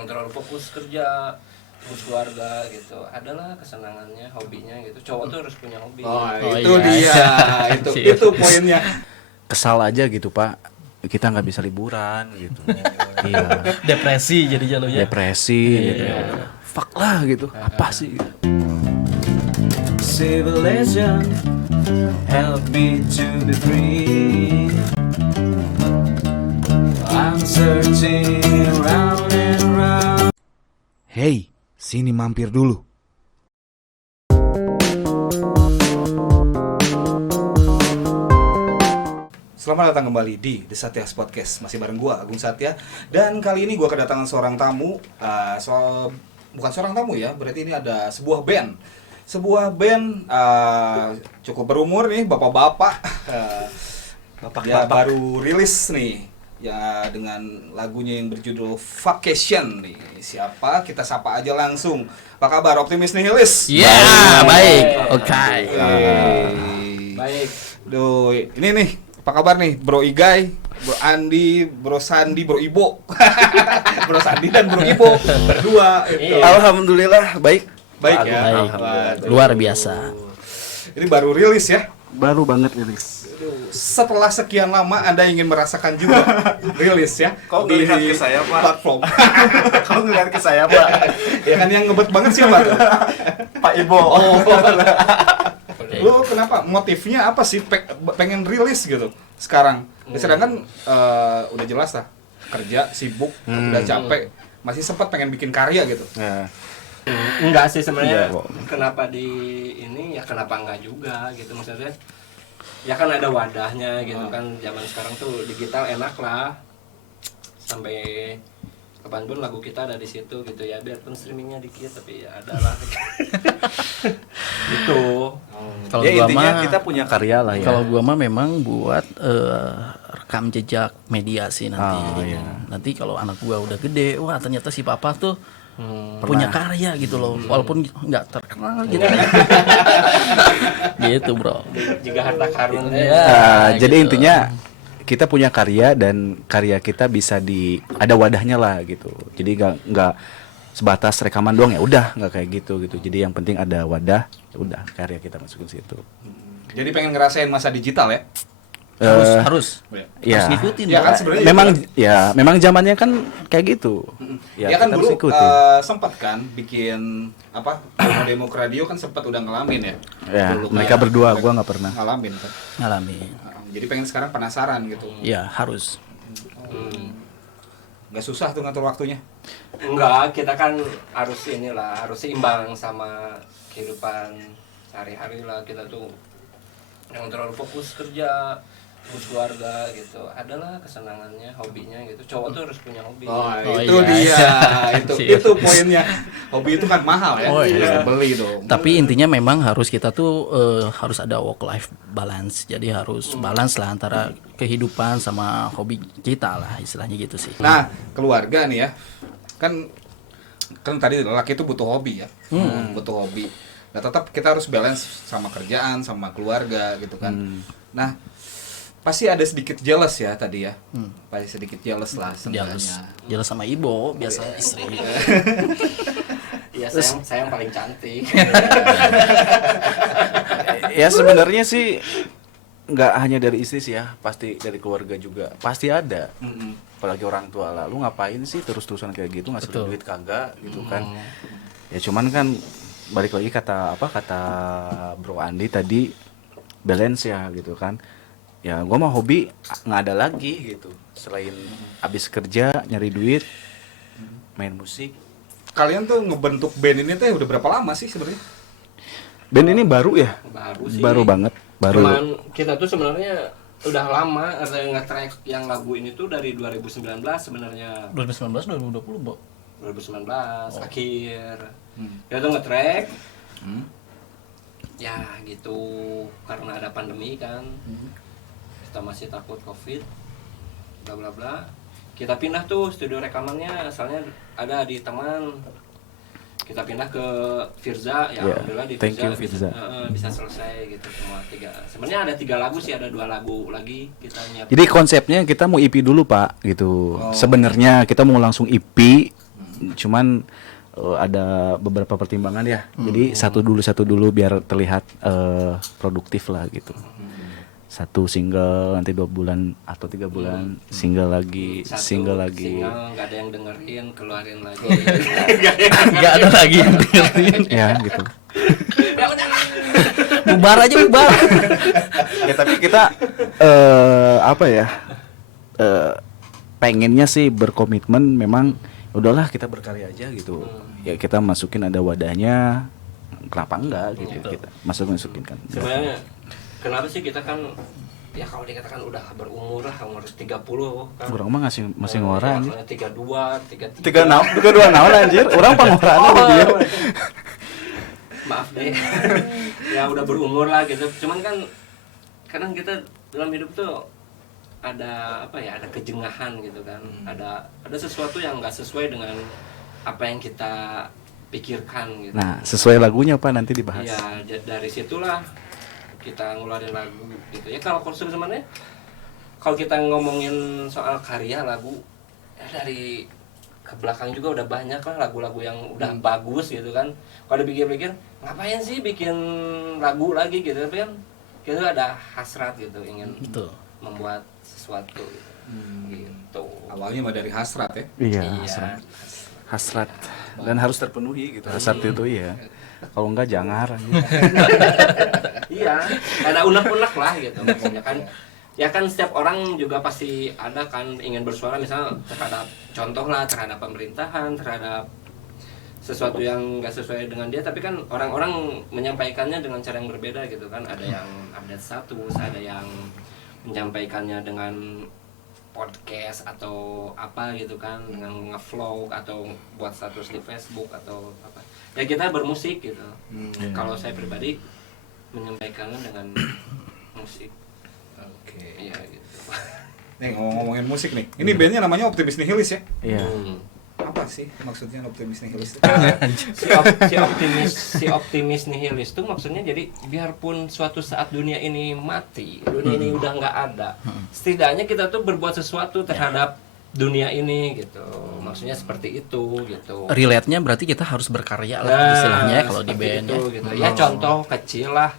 yang terlalu fokus kerja, terus keluarga gitu. Adalah kesenangannya, hobinya gitu. Cowok tuh harus punya hobi. Itu dia. Itu poinnya. Kesal aja gitu Pak, kita nggak bisa liburan gitu. Iya. Depresi jadinya lo ya. Depresi gitu. Fuck lah gitu. Apa sih? Civilization help me to be free. I'm searching round and round. Hey, sini mampir dulu. Selamat datang kembali di The Satyas Podcast. Masih bareng gua Agung Satya. Dan kali ini gua kedatangan seorang tamu. Bukan seorang tamu ya, berarti ini ada sebuah band. Sebuah band cukup berumur nih, bapak-bapak. Baru rilis nih ya dengan lagunya yang berjudul Vacation nih. Siapa? Kita sapa aja langsung. Apa kabar Optimis Nihilis? Baik. Oke. Baik. Duh, ini nih, apa kabar nih Bro Igai, Bro Andi, Bro Sandi, Bro Ibo. Bro Sandi dan Bro Ibo berdua itu. Alhamdulillah baik. Baik ya. Baik. Luar biasa. Ini baru rilis ya. Baru banget rilis. Setelah sekian lama Anda ingin merasakan juga rilis ya. Kok ngelihat ke saya, Pak? Platform. Kau ngeliat ke saya Pak? Ya kan yang ngebet banget siapa tuh? Pak Ibo. Lu kenapa? Motifnya apa sih pengen rilis gitu sekarang? Sedangkan udah jelas lah kerja sibuk, udah capek, masih sempat pengen bikin karya gitu. Ya. Enggak sih sebenarnya. Iya, kenapa di ini ya kenapa enggak juga gitu maksudnya. Ya kan ada wadahnya gitu kan. Zaman sekarang tuh digital enak lah. Sampai kapanpun lagu kita ada di situ gitu ya. Biarpun streamingnya dikit tapi ya ada lah. Gitu. Kalau Ya gua intinya mah kita punya karya lah ya. Kalau gua mah memang buat rekam jejak media sih nanti. Oh, iya. Nanti kalau anak gua udah gede, wah ternyata si papa tuh punya karya gitu loh, walaupun nggak terkenal gitu. Gitu bro. Juga harta karun. Jadi gitu. intinya kita punya karya dan karya kita bisa ada wadahnya lah gitu. Jadi nggak sebatas rekaman doang ya udah nggak kayak gitu. Jadi yang penting ada wadah, ya udah karya kita masukin situ. Jadi pengen ngerasain masa digital ya. Harus Ya, ngikutin. Ya Bro. kan sebenarnya memang zamannya kan kayak gitu. Ya kan kita dulu harus ikutin. sempat kan bikin apa demo ke radio kan sempat udah ngalamin ya. Ya, Dulu mereka kan berdua, gua nggak pernah. ngalamin kan. Ngalamin. Jadi pengen sekarang penasaran gitu. Ya harus. Nggak susah tuh ngatur waktunya. Enggak, kita kan harus inilah, harus seimbang sama kehidupan sehari-hari lah. Kita tuh yang terlalu fokus kerja, terus keluarga gitu. Adalah kesenangannya, hobinya gitu. Cowok tuh harus punya hobi. Itu dia. Itu poinnya. Hobi itu kan mahal ya. Oh, iya. Beli dong. Tapi intinya memang harus kita tuh harus ada work life balance. Jadi harus balance lah antara kehidupan sama hobi kita lah, istilahnya gitu sih. Nah, keluarga nih ya. Kan tadi laki itu butuh hobi ya. Butuh hobi. Nah, tetap kita harus balance sama kerjaan, sama keluarga gitu kan. Nah, pasti ada sedikit jealous ya tadi ya. Pasti sedikit jealous lah sebenarnya. Jelas sama ibu, biasa istri. Iya, saya yang paling cantik. Ya sebenarnya sih nggak hanya dari istri sih ya, pasti dari keluarga juga pasti ada. Apalagi orang tua lah, lu ngapain sih terus-terusan kayak gitu, ngasih Betul. duit kagak gitu kan. Ya cuman kan balik lagi kata Bro Andi tadi, balance ya gitu kan. Ya gua mah hobi nggak ada lagi gitu selain abis kerja nyari duit, main musik. Kalian tuh ngebentuk band ini tuh udah berapa lama sih sebenarnya? Band ini baru ya? Baru sih. Baru banget. Baru. Cuman kita tuh sebenarnya udah lama nge-track yang lagu ini tuh dari 2019 sebenarnya. 2019 2020, Bo. 2019 akhir. Kita tuh nge-track. Ya gitu karena ada pandemi kan. Kita masih takut Covid. Bla bla bla. Kita pindah tuh studio rekamannya asalnya ada di teman. Kita pindah ke Firza ya, alhamdulillah di thank you, Firza Firza. bisa selesai gitu semua 3. Sebenarnya ada 3 lagu sih, ada 2 lagu lagi kita nyiapin. Jadi konsepnya kita mau EP dulu Pak gitu. Sebenarnya kita mau langsung EP cuman ada beberapa pertimbangan ya. Jadi satu dulu biar terlihat produktif lah gitu. Satu single, nanti 2 bulan atau 3 bulan single lagi, single lagi. Single nggak ada yang dengerin, keluarin lagi. Nggak ada lagi yang dengerin. Ya gitu. Bubar aja bubar. Ya tapi kita apa ya? Pengennya sih berkomitmen, memang udahlah kita berkarya aja gitu. Ya kita masukin ada wadahnya, kenapa enggak gitu. Kita masukin kan. Sebenarnya kenapa sih kita kan ya kalau dikatakan udah berumur lah, umur 30 kan. Kurang mah masih ngora anjir. 32, 33. 32 naon anjir. Orang pangorana dia. Maaf deh. Ya udah berumur lah gitu. Cuman kan kadang kita dalam hidup tuh ada apa ya, ada kejengahan gitu kan. Ada sesuatu yang nggak sesuai dengan apa yang kita pikirkan gitu. Nah, sesuai lagunya apa nanti dibahas. Ya dari situlah kita ngeluarin lagu gitu ya. Kalau sebenarnya kalau kita ngomongin soal karya lagu ya, dari ke belakang juga udah banyak lah lagu-lagu yang udah bagus gitu kan. Kalau dipikir-pikir ngapain sih bikin lagu lagi gitu, tapi kan kita ada hasrat gitu, ingin Betul. membuat sesuatu gitu. Gitu. Awalnya mah dari hasrat ya. Iya, Iya. hasrat. Dan harus terpenuhi gitu. Hasrat itu iya. Kalau enggak jangan anjir. Iya, ada unek-unek lah gitu maksudnya kan. Ya kan setiap orang juga pasti ada kan ingin bersuara misalnya terhadap contoh lah, terhadap pemerintahan, terhadap sesuatu yang nggak sesuai dengan dia, tapi kan orang-orang menyampaikannya dengan cara yang berbeda gitu kan. Ada yang update status, ada yang menyampaikannya dengan podcast atau apa gitu kan, dengan nge-vlog atau buat status di Facebook atau apa. Ya kita bermusik gitu. Kalau saya pribadi menyampaikannya dengan musik. Oke. Iya gitu. Nih ngomongin musik nih. Ini bandnya namanya Optimis Nihilis ya. Iya. Apa sih maksudnya Optimis Nihilis? Si optimis nihilis itu maksudnya jadi biarpun suatu saat dunia ini mati, dunia ini udah nggak ada, setidaknya kita tuh berbuat sesuatu terhadap dunia ini gitu. Maksudnya seperti itu gitu. Relate-nya berarti kita harus berkarya lah Nah, istilahnya ya kalau di seperti band itu, ya. gitu. Ya contoh kecil lah.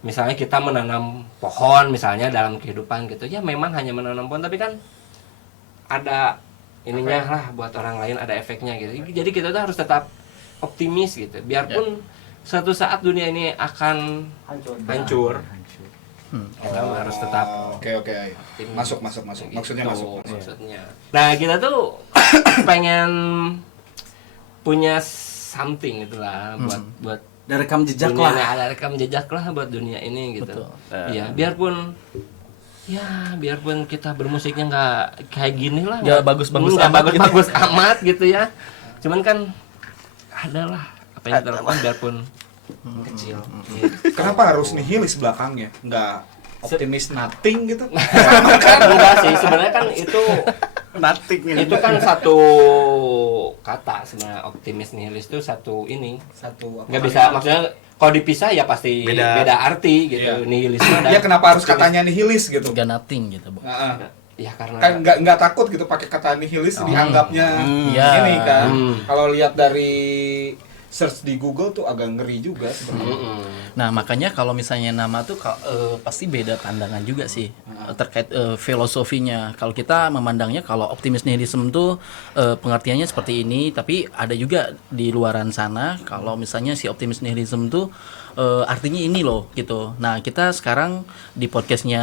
Misalnya kita menanam pohon misalnya dalam kehidupan gitu. Ya memang hanya menanam pohon, tapi kan ada ininya lah buat orang lain, ada efeknya gitu. Jadi kita tuh harus tetap optimis gitu. Biarpun suatu saat dunia ini akan hancur. Kita harus tetap Oke. optimis. Masuk. Gitu, Maksudnya masuk. maksudnya. Nah, kita tuh pengen punya something itulah buat Ada rekam jejak dunia, lah. ada rekam jejak lah buat dunia ini gitu. Betul. Iya, biarpun kita bermusiknya nggak kayak gini lah, Nggak bagus-bagus nggak amat bagus-bagus amat gitu ya. Cuman kan adalah apa yang kita lakukan biarpun kecil. Gitu. Kenapa harus nihilis belakangnya? Nggak optimis nothing gitu? Enggak sih, sebenarnya kan itu Nothing itu kan satu kata sebenarnya. Optimis nihilis itu satu ini. Satu Nggak bisa, maksudnya kalau dipisah ya pasti beda arti gitu. Iya. Nihilisme dan Ya kenapa harus katanya nihilis gitu? Gak nothing gitu, Bu. ya karena Kan nggak takut gitu pakai kata nihilis dianggapnya Iya. ini kan. Hmm. Kalau lihat dari search di Google tuh agak ngeri juga sebenarnya. Nah, makanya kalau misalnya nama tuh pasti beda pandangan juga sih terkait filosofinya. Kalau kita memandangnya kalau optimis nihilism tuh pengertiannya seperti ini, tapi ada juga di luaran sana kalau misalnya si optimis nihilism tuh artinya ini loh gitu. Nah, kita sekarang di podcastnya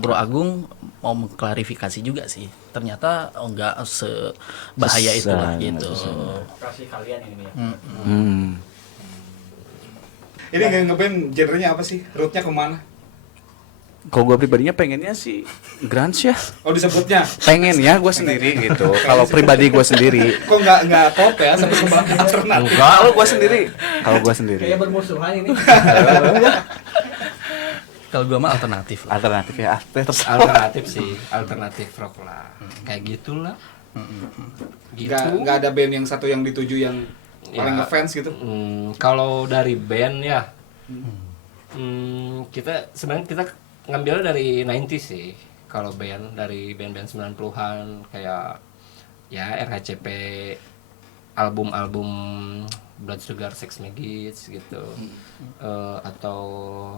Bro Agung mau mengklarifikasi juga sih. Ternyata enggak sebahaya itulah gitu. Ini ngeband genrenya apa sih? Rootnya kemana? Kalau gue pribadinya pengennya sih grunge ya. Oh disebutnya? Pengen ya gue sendiri gitu. Kalau pribadi gue sendiri. Kok nggak pop ya sampai sebelah alternatif? Kalau gue sendiri. Kalau gue sendiri. bermusuhan ini. Kalau gua mah alternatif lah. Alternatif ya. Alternatif sih, alternatif rock lah. Kayak gitulah. Gitu. Nggak ada band yang satu yang dituju yang paling Ya. ngefans gitu? Kalau dari band ya, kita sebenarnya kita ngambil dari 90s sih. Kalau band dari band-band 90-an kayak ya RHCP, album-album Blood Sugar Sex Magic gitu, atau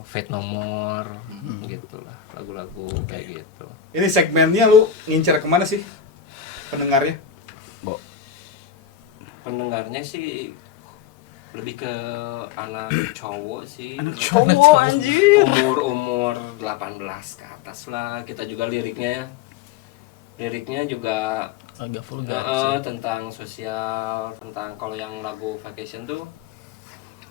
Fate No More, gitulah lagu-lagu kayak gitu. Ini segmennya lu ngincer kemana sih pendengarnya? Pendengarnya sih lebih ke anak cowok sih. Anak cowok, anjir. Umur 18 ke atas lah. Kita juga liriknya juga Agak vulgar sih. tentang sosial, tentang kalau yang lagu Vacation tuh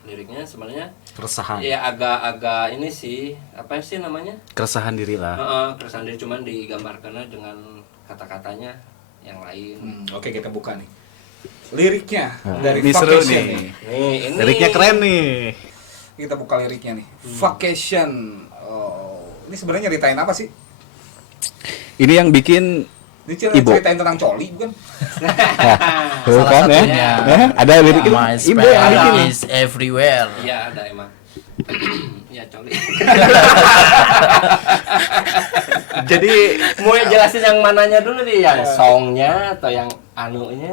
liriknya sebenarnya Keresahan. ya agak-agak ini sih, apa sih namanya? Keresahan diri lah. Keresahan diri, cuman digambarkannya dengan kata-katanya yang lain. Oke, kita buka nih. Liriknya Nah, dari ini seru Vacation nih. nih. Nih, ini Liriknya keren nih. Kita buka liriknya nih. Vacation. Oh, ini sebenarnya nyeritain apa sih? Ini yang bikin Ini Ibu. ceritain tentang coli bukan? tuh kan ya. satunya. Ada lirik My Ibu yang bikin spell nih. is everywhere. Iya ada emang. Ya coli. Jadi Mau jelasin yang mananya dulu nih, yang songnya atau yang anunya?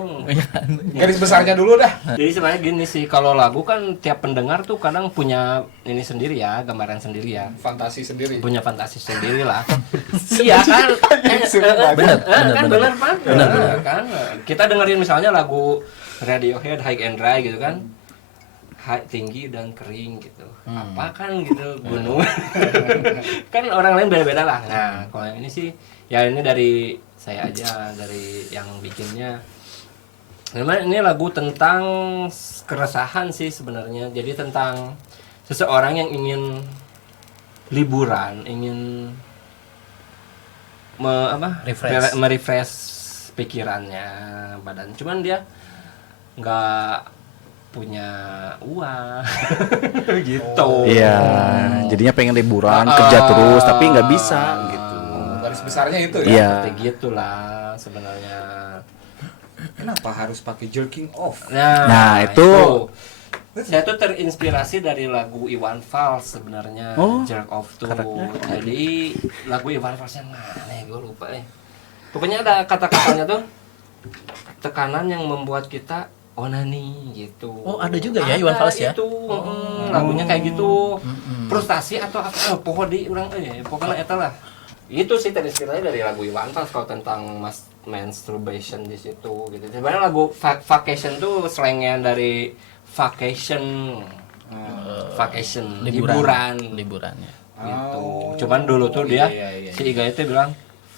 Garis besarnya dulu dah. Jadi sebenarnya gini sih, kalau lagu kan tiap pendengar tuh kadang punya ini sendiri ya, gambaran sendiri ya, Fantasi sendiri. punya fantasi sendiri lah. Iya kan? Bener. Bener kan? Kita dengerin misalnya lagu Radiohead High and Dry gitu kan, tinggi dan kering gitu, apa kan gitu, gunung. Kan orang lain beda-beda lah. Nah kalau yang ini sih ya ini dari saya aja, dari yang bikinnya. Memang ini lagu tentang keresahan sih sebenarnya. Jadi tentang seseorang yang ingin liburan, ingin merefresh pikirannya, badan. Cuman dia nggak punya uang gitu. iya, jadinya pengen liburan, kerja terus tapi nggak bisa gitu. Garis besarnya itu ya. Iya. Seperti gitulah sebenarnya. Kenapa harus pakai jerking off? Nah, itu. Saya tuh terinspirasi dari lagu Iwan Fals sebenarnya, Oh, Jerk Off tuh. karakternya. Jadi lagu Iwan Fals yang mana ya, gue lupa ya. Pokoknya ada kata-katanya tuh, tekanan yang membuat kita onani gitu. Oh, ada juga ya Iwan Fals ya? Itu, lagunya kayak gitu. Frustasi atau apa? Pokoknya di orang pokoknya eta lah. Itu sih terinspirasi dari lagu Iwan Fals kalau tentang masturbation di situ gitu. Sebenarnya lagu Vacation tuh slangnya dari vacation, liburan Liburannya. gitu. Oh, Cuman dulu tuh dia iya. si Iga itu bilang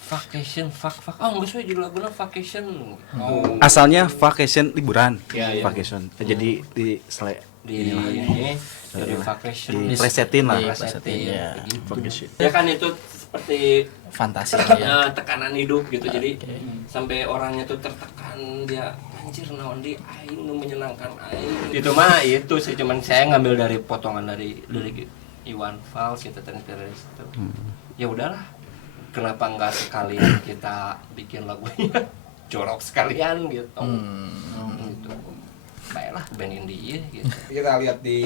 vacation, nggak sesuai jadi lagunya vacation. Oh. Asalnya vacation liburan. Iya, iya. Vacation. Jadi di Di ini dari vacation, Plesetin lah. plesetin, ya. gitu. Vacation. Ya kan itu seperti Fantasi ya. tekanan hidup gitu. Jadi sampai orangnya tuh tertekan, dia anjir naon di aing nu menyenangkan aing. Itu mah itu sih, cuman saya ngambil dari potongan dari Iwan Fals gitu, terinspirasi situ. Ya udahlah. Kenapa nggak sekalian kita bikin lagunya jorok sekalian gitu. Gitu. Baiklah band indie gitu. Kita lihat di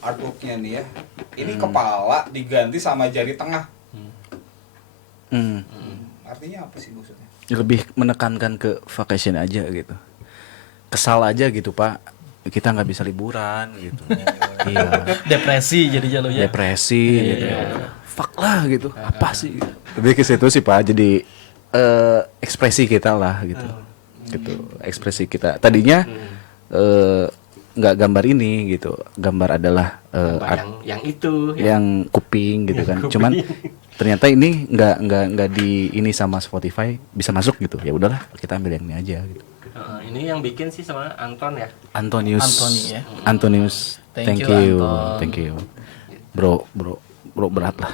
artworknya nih ya. Ini kepala diganti sama jari tengah. Artinya apa sih maksudnya? Lebih menekankan ke vacation aja gitu. Kesal aja gitu, Pak. Kita nggak bisa liburan gitu. Iya. Depresi jadi jalurnya. Depresi gitu. Fuck lah gitu. Apa sih? Lebih ke situ sih, Pak. Jadi ekspresi kita lah gitu. Gitu. Ekspresi kita. Tadinya nggak gambar ini gitu. Gambar adalah yang itu yang kuping gitu kan. Kuping. Cuman ternyata ini nggak di ini sama Spotify bisa masuk gitu. Ya udahlah, kita ambil yang ini aja gitu. Ini yang bikin sih sama Anton ya. Antonius. Antoni ya. Antonius. Thank Thank you, you. Anton. Thank you. Bro berat lah.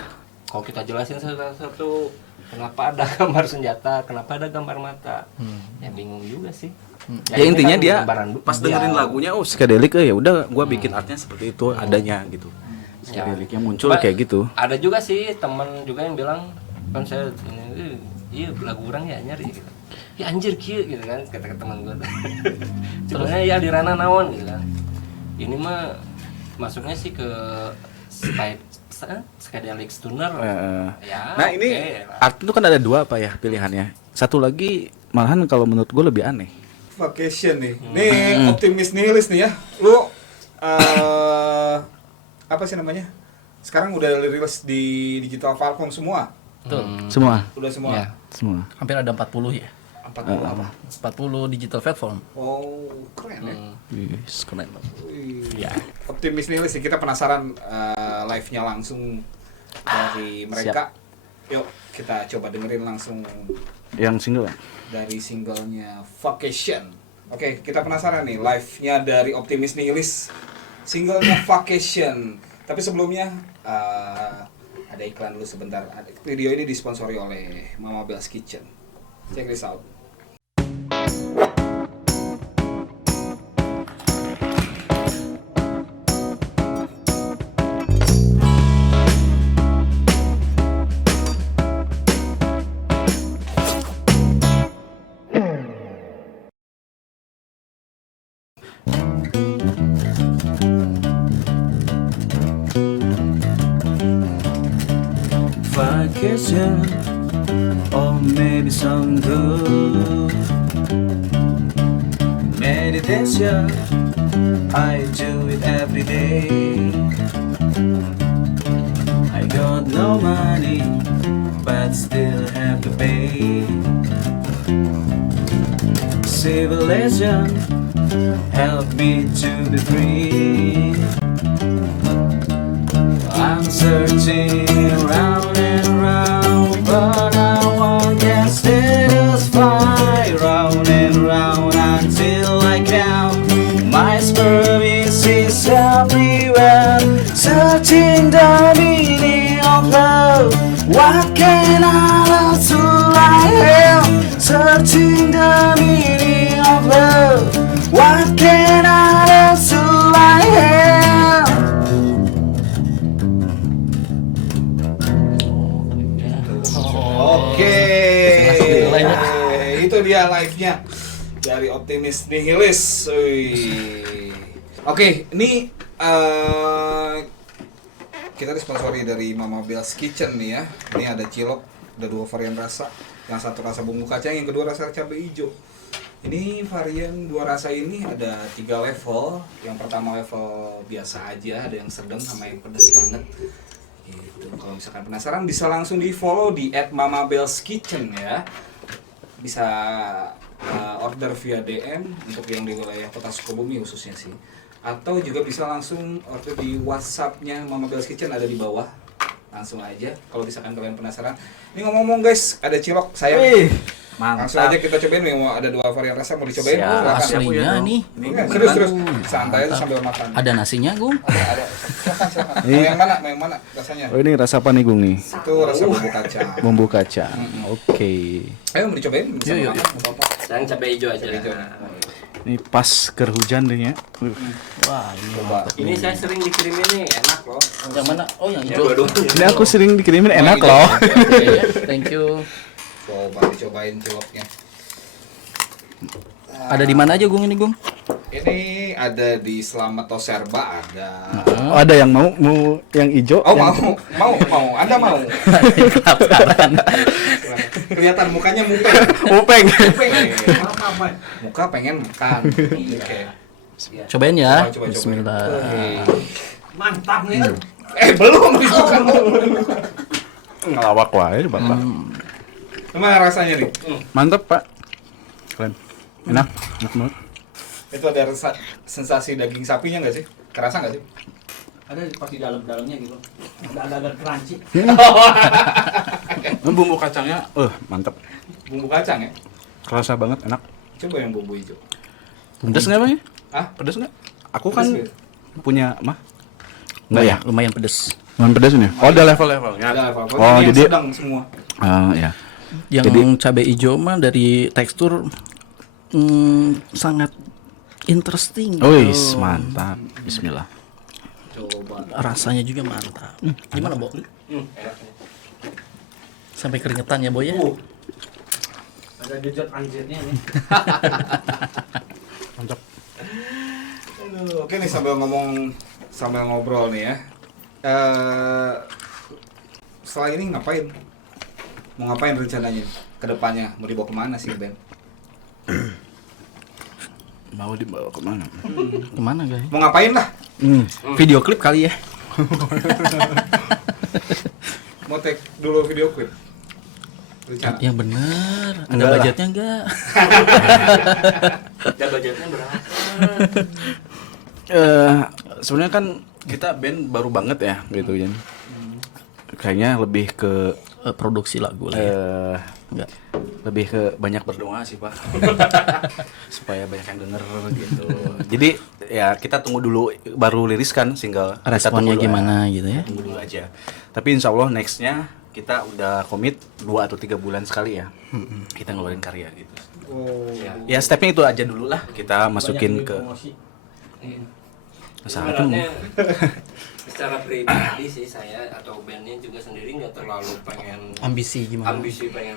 Kalau kita jelasin satu-satu, kenapa ada gambar senjata, kenapa ada gambar mata, ya bingung juga sih. Ya ini intinya kan dia gambaran pas dia. dengerin lagunya psychedelic ya udah gua bikin artnya seperti itu adanya gitu. Psychedelic yang muncul Ba- kayak gitu. Ada juga sih teman juga yang bilang, kan saya ini, iya lagu orang ya nyari gitu. Ya anjir kieu gitu kan kata teman gue. Sebenarnya ya di ranah naon gitu kan. Ini mah masuknya sih ke psychedelic stoner. Ya, Nah ini oke lah. art itu kan ada dua apa ya pilihannya. Satu lagi malahan kalau menurut gue lebih aneh. Vacation nih. Nih Optimis Nihilis nih ya. Lu apa sih namanya? Sekarang udah rilis di digital platform semua. Betul. Semua. Udah semua. Ya. Semua. Hampir ada 40 ya. 40 apa? 40 digital platform. Oh, keren ya. Yes, keren. Wih. Ya. Optimis Nihilis nih, kita penasaran live-nya langsung dari mereka. Yuk, kita coba dengerin langsung Yang single. dari singlenya Vacation. Oke, kita penasaran nih live-nya dari Optimis Nihilis, singlenya Vacation. Tapi sebelumnya ada iklan dulu sebentar. Video ini disponsori oleh Mama Bell's Kitchen. Check this out. Vacation, or maybe some good meditation. I do it every day. I got no money, but still have to pay. Civilization, help me to be free. I'm searching round and round, but I won't get satisfied. Round and round until I count my sperm is everywhere, searching the meaning of love. What can I love to I am? Searching the meaning of love. What can I love to I am? Oke, itu dia live-nya dari Optimis Nihilis. Wih. Oke, ini kita disponsori dari Mama Bell's Kitchen nih ya. Ini ada cilok, ada 2 varian rasa. Yang satu rasa bumbu kacang, yang kedua rasa cabai hijau. Ini varian 2 rasa ini ada 3 level. Yang pertama level biasa aja, ada yang sedang sama yang pedas banget. Gitu. Kalau misalkan penasaran bisa langsung di follow di @mamabellskitchen ya. Bisa order via DM untuk yang di wilayah Kota Sukabumi khususnya sih. Atau juga bisa langsung order di WhatsApp-nya Mama Bell's Kitchen, ada di bawah. Langsung aja kalau misalkan kalian penasaran. Ini ngomong-ngomong guys, ada cilok saya. Mantap. Langsung aja kita cobain nih, mau ada 2 varian rasa mau dicobain. Siap. Silakan. Aslinya nih. Terus santai aja sambil makan. Ada nasinya, Gung? Ada. Silakan. Mau yang mana? Mau yang mana rasanya? Oh, ini rasa apa nih, Gung nih? Itu rasa bumbu kacang. Bumbu kacang. Oke. Ayo mau dicobain? Bisa Yuk, yuk, makan, nggak apa-apa. Yang cabai hijau aja. Cabai hijau. Ini pas ker hujan deh ya. Wah, ini Coba. Ini saya sering dikirimin nih, enak loh. yang mana? Oh, yang Ya, hijau. dua-duanya. Ini aku sering dikirimin enak Nah, loh. Oke, thank you. Coba dicobain ciloknya. Ada di mana aja, Gung, ini, Gung? Ini ada di Slamet Toserba ada. Oh, ada yang mau yang hijau. Oh yang... mau, Anda mau. Kelaparan. Kelihatan mukanya mupeng. Upeng. Mupeng. Muka pengen makan. Oke. Cobain ya. Coba. Bismillah. Mantap nih. Belum dibuka. Ngelawak wae Bapak. Gimana rasanya nih? Mantap, Pak. Keren. Enak banget. Itu ada sensasi daging sapinya nggak sih? Kerasa nggak sih? Ada pas di dalam-dalamnya gitu. Agak-agak crunchy. Bumbu kacangnya mantap. Bumbu kacang ya? Kerasa banget, enak. Coba yang bumbu hijau. Pedes nggak, Bang? Hah? Pedes nggak? Aku kan Pedes nggak? punya mah. Enggak ya? Lumayan pedes. Lumayan pedes ini. Oh, ada level-levelnya. Ada apa-apa. Oh, Ini yang jadi sedang semua. ya. Yang Jadi- cabai hijau mah dari tekstur sangat interesting. Wis, mantap. Bismillah. Coba. Rasanya juga mantap. Gimana, Bo? Sampai keringetan ya, Bo ya? Ada jejak anjirnya nih. Mantap. Aduh, oke nih sambil ngobrol nih ya. Setelah ini ngapain? Mau ngapain rencananya ke depannya? Mau dibawa kemana sih Ben? Mau dibawa kemana? Kemana guys? Mau ngapain lah? Video klip kali ya. Mau take dulu video klip. Rencana. Yang bener. Ada Enggak lah. budgetnya enggak? Dan budgetnya berapa? Sebenarnya kan kita band baru banget ya gitu kan. Kayaknya lebih ke Produksi lagu lah ya. Enggak. lebih ke banyak berdoa sih Pak. Supaya banyak yang denger gitu. Jadi ya kita tunggu dulu baru liris kan single. Kita Responnya tunggu dulu gimana ya. gitu ya. Tunggu dulu aja. Tapi insya Allah nextnya kita udah komit 2 atau 3 bulan sekali ya. Kita ngeluarin karya gitu. Oh. Ya stepnya itu aja dulu lah. Kita masukin ke Sebenarnya secara pribadi sih saya atau bandnya juga sendiri nggak terlalu pengen Ambisi gimana? ambisi pengen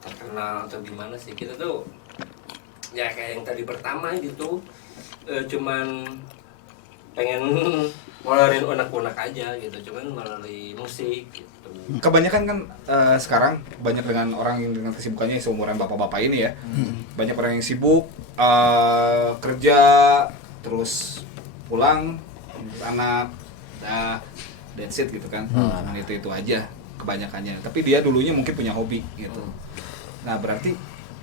terkenal atau gimana sih. Kita tuh ya kayak yang tadi pertama gitu, cuman pengen ngeluarin unek-unek aja gitu, cuman melalui musik gitu. Kebanyakan kan sekarang banyak dengan orang yang dengan kesibukannya seumuran bapak-bapak ini ya. Banyak orang yang sibuk kerja terus pulang anak that's it gitu kan. Itu aja kebanyakannya. Tapi dia dulunya mungkin punya hobi gitu. Nah, berarti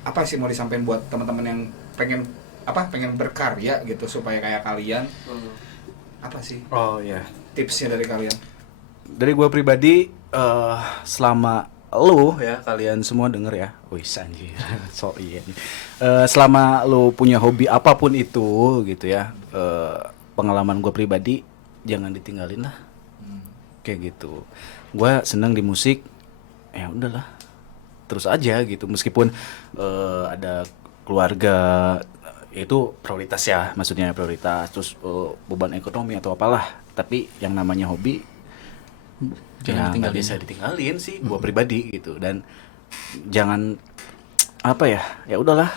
apa sih mau disampaikan buat teman-teman yang pengen berkarya gitu supaya kayak kalian? Apa sih Oh ya. tipsnya dari kalian? Dari gua pribadi selama lu ya kalian semua denger ya. Wih anjir. So iya nih. Selama lu punya hobi apapun itu gitu ya. Pengalaman gua pribadi jangan ditinggalin lah. Kayak gitu. Gua seneng di musik. Ya udahlah. Terus aja gitu meskipun ada keluarga itu prioritas ya, maksudnya prioritas terus beban ekonomi atau apalah. Tapi yang namanya hobi Jangan nggak ditinggalin. bisa ditinggalin sih gua pribadi gitu. Dan jangan apa ya udahlah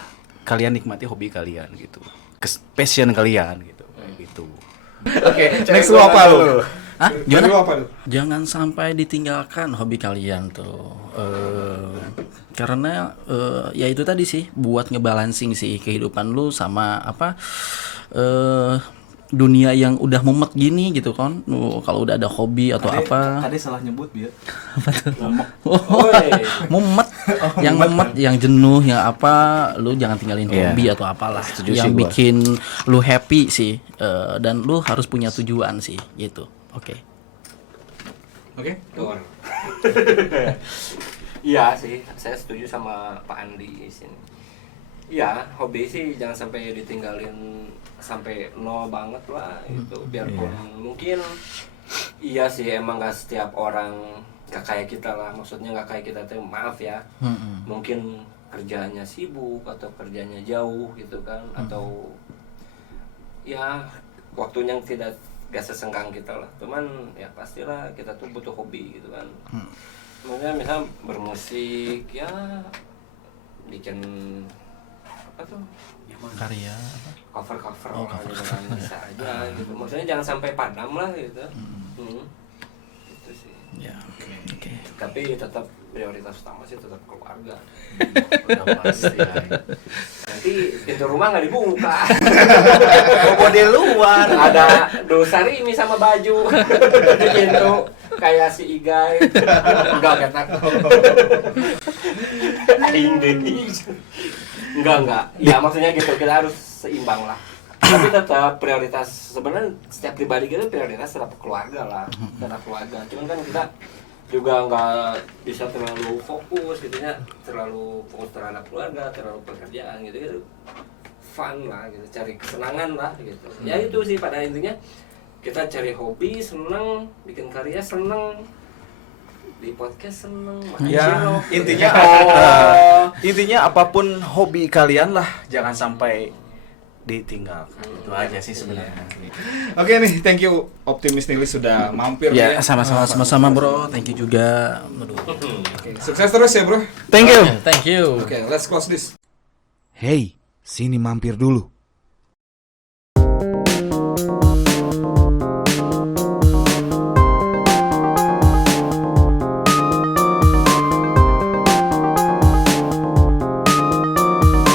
kalian nikmati hobi kalian gitu, passion kalian gitu kayak gitu. Oke, next lu apa lu? Hah? Dari Gimana? lu apa lu? Jangan sampai ditinggalkan hobi kalian tuh. Karena ya itu tadi sih buat ngebalancing sih kehidupan lu sama apa dunia yang udah mumet gini gitu kan. Kalau udah ada hobi atau apa. Tadi salah nyebut dia. Mumet, yang mumet, yang jenuh, yang apa, lu jangan tinggalin Iya. hobi atau apalah. Setuju yang sih gua. bikin lu happy sih, dan lu harus punya tujuan sih, gitu. Oke. Oke. Betul. Iya sih, saya setuju sama Pak Andi di sini. Iya, hobi sih jangan sampai ditinggalin sampai nol banget lah gitu. Biarpun mungkin iya sih emang gak setiap orang gak kayak kita lah. Maksudnya gak kayak kita tuh, maaf ya. Mungkin kerjanya sibuk atau kerjanya jauh gitu kan, atau ya waktunya tidak gak sesenggang kita lah. Cuman ya pastilah kita tuh butuh hobi gitu kan. Maksudnya misal bermusik ya, bikin apa tuh, Karya. cover gitu kan, bisa aja gitu. Maksudnya jangan sampai padam lah gitu. Itu sih. Ya. Oke. Tapi tetap prioritas utama sih tetap keluarga. Udah pasti. Nanti pintu rumah nggak dibuka. Bobo di luar. Ada dosa Rimi sama baju di pintu kayak si Igai. Enggak kata. Aing deui. Enggak. Ya maksudnya gitu, kita harus seimbang lah. Tapi tetap prioritas, sebenarnya setiap pribadi kita prioritas tetap keluarga lah, tetap keluarga. Cuman kan kita juga nggak bisa terlalu fokus gitu ya, terlalu fokus terhadap keluarga, terlalu pekerjaan gitu. Fun lah gitu, cari kesenangan lah gitu. Ya itu sih pada intinya kita cari hobi, seneng, bikin karya seneng, di podcast seneng, makan Ya, cilok. intinya intinya apapun hobi kalian lah, jangan sampai ditinggalkan. Itu aja sih sebenarnya. Oke nih, thank you Optimis Nilis sudah mampir Ya, ya. sama-sama bro. Thank you juga. Aduh. Oke, sukses terus ya, Bro. Thank you. Thank you. Oke, let's close this. Hey, sini mampir dulu.